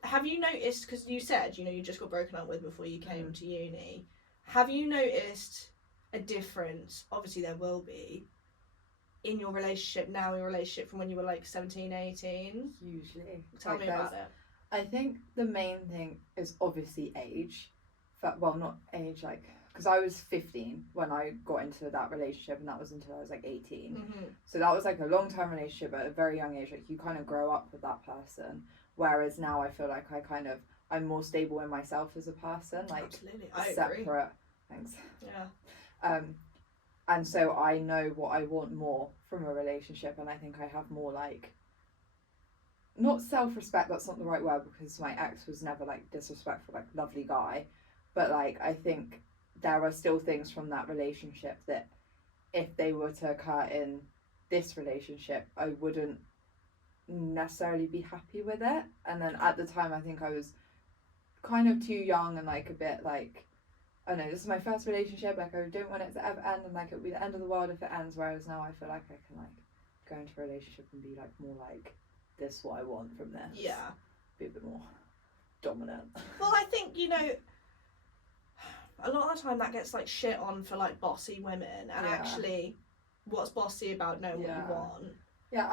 have you noticed, because you said, you just got broken up with before you came to uni, have you noticed a difference, obviously there will be, in your relationship from when you were like 17, 18? Hugely. Tell me about it. I think the main thing is obviously age. Well, not age, like, because I was 15 when I got into that relationship, and that was until I was like 18. Mm-hmm. So that was like a long-term relationship at a very young age. Like, you kind of grow up with that person. Whereas now I feel like I'm more stable in myself as a person. Like, absolutely. I separate. Agree. Thanks. Yeah. And so I know what I want more from a relationship, and I think I have more, like, not self-respect, that's not the right word, because my ex was never like disrespectful, like, lovely guy, But like, I think there are still things from that relationship that if they were to occur in this relationship, I wouldn't necessarily be happy with it. And then at the time, I think I was kind of too young and like a bit like, I don't know, this is my first relationship, like I don't want it to ever end, and like it would be the end of the world if it ends. Whereas now I feel like I can like go into a relationship and be like more like, this is what I want from this. Yeah. Be a bit more dominant. Well, I think, you know, a lot of the time that gets like shit on for like bossy women, and actually what's bossy about knowing what you want. Yeah,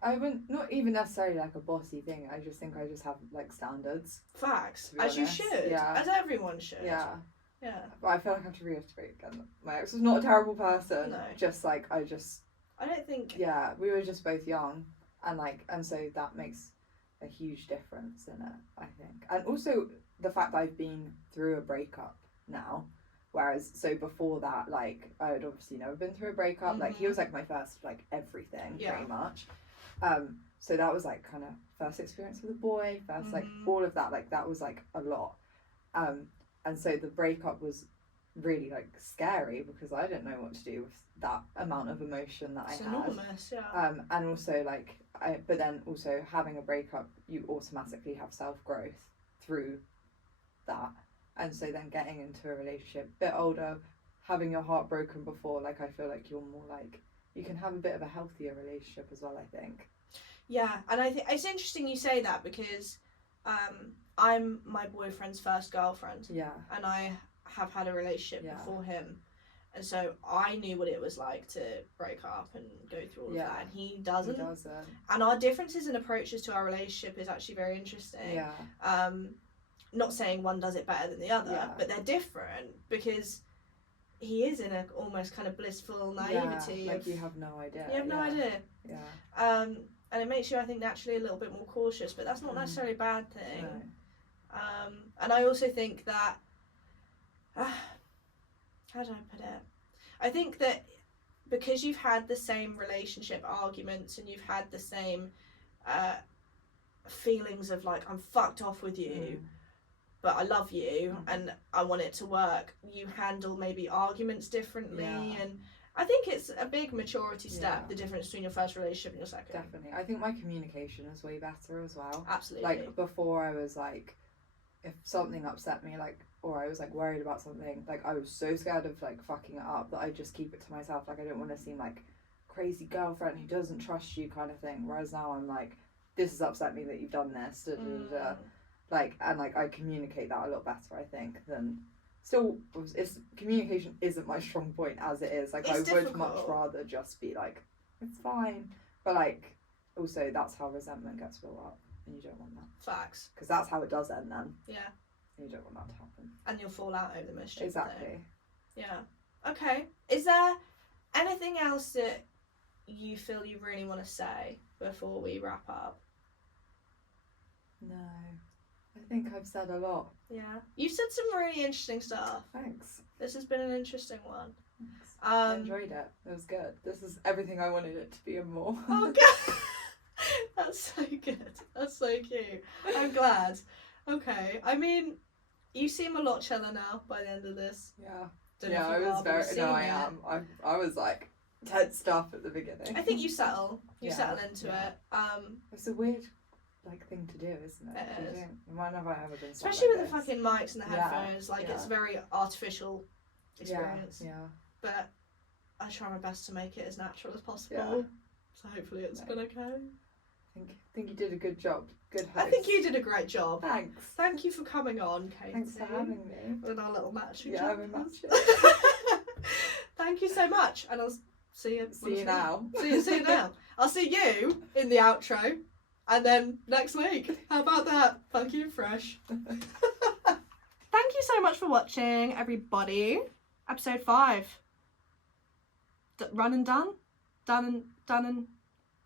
I wouldn't, not even necessarily like a bossy thing. I just think I just have like standards. Facts. As you should. Yeah. As everyone should. Yeah. Yeah. But I feel like I have to reiterate again that my ex was not a terrible person. No. Just like, I don't think... Yeah, we were just both young, and so that makes a huge difference in it, I think. And also the fact that I've been through a breakup now, whereas so before that, like, I had obviously never been through a breakup. Like, he was like my first like everything, pretty much. So that was like kind of first experience with a boy, first like all of that, like that was like a lot. And so the breakup was really like scary because I didn't know what to do with that amount of emotion that I had. Enormous, yeah. And also like but then also having a breakup, you automatically have self-growth through that. And so then getting into a relationship a bit older, having your heart broken before, like I feel like you're more like, you can have a bit of a healthier relationship as well, I think. Yeah, and I think it's interesting you say that because I'm my boyfriend's first girlfriend. Yeah. And I have had a relationship before him. And so I knew what it was like to break up and go through all of that, and he doesn't. And our differences in approaches to our relationship is actually very interesting. Yeah. Not saying one does it better than the other, but they're different because he is in a almost kind of blissful naivety. Yeah, like you have no idea. You have no idea. Yeah. And it makes you, I think, naturally a little bit more cautious, but that's not necessarily a bad thing. No. And I also think that, how do I put it? I think that because you've had the same relationship arguments and you've had the same feelings of like, I'm fucked off with you, but I love you and I want it to work, you handle maybe arguments differently. And I think it's a big maturity step, the difference between your first relationship and your second. Definitely. I think my communication is way better as well. Absolutely. Like before I was like, if something upset me, like, or I was like worried about something, like I was so scared of like fucking it up that I just keep it to myself. Like I don't want to seem like crazy girlfriend who doesn't trust you kind of thing. Whereas now I'm like, this has upset me that you've done this. Da, da, da, da. Like, and like I communicate that a lot better, I think, than still. It's communication isn't my strong point as it is. Like it's would much rather just be like, it's fine, but like also that's how resentment gets built up. And you don't want that. Facts. Because that's how it does end then. Yeah. And you don't want that to happen. And you'll fall out over the mischief. Exactly. Yeah. Okay. Is there anything else that you feel you really want to say before we wrap up? No. I think I've said a lot. Yeah. You've said some really interesting stuff. Thanks. This has been an interesting one. Thanks. I enjoyed it. It was good. This is everything I wanted it to be and more. Oh, good. That's so good. That's so cute. I'm glad. Okay. I mean, you seem a lot chiller now by the end of this. Yeah. I was very. No, I am. I was like tense stuff at the beginning. I think you settle. You settle into it. It's a weird like thing to do, isn't it? It is. When have I ever been? Especially with the fucking mics and the headphones. Like it's a very artificial experience. Yeah. But I try my best to make it as natural as possible. Yeah. So hopefully it's been okay. I think you did a good job. Good host. I think you did a great job. Thanks. Thank you for coming on, Katie. Thanks for having me. With our little matching we're matching. Thank you so much, and I'll see you. See you now. See you now. I'll see you in the outro, and then next week. How about that? Funky and fresh. Thank you so much for watching, everybody. Episode 5. Run and done? Done and...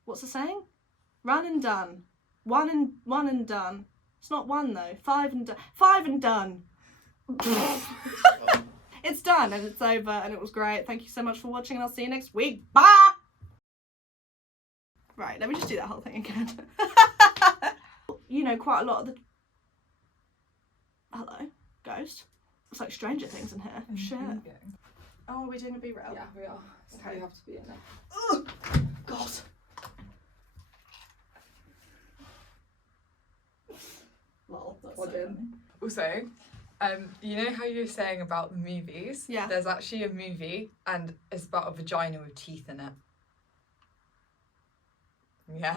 What's the saying? Run and done. One and done. It's not one though. 5 and done. 5 and done. It's done and it's over and it was great. Thank you so much for watching and I'll see you next week. Bye! Right, let me just do that whole thing again. You know, quite a lot of the... Hello? Ghost. It's like Stranger Things in here. Shit. Oh, are we doing a B-roll? Yeah, we are. So Okay. you have to be in it. Oh, God. Lol, that's What so in? funny. Also, you know how you were saying about the movies? Yeah. There's actually a movie and it's about a vagina with teeth in it. Yeah.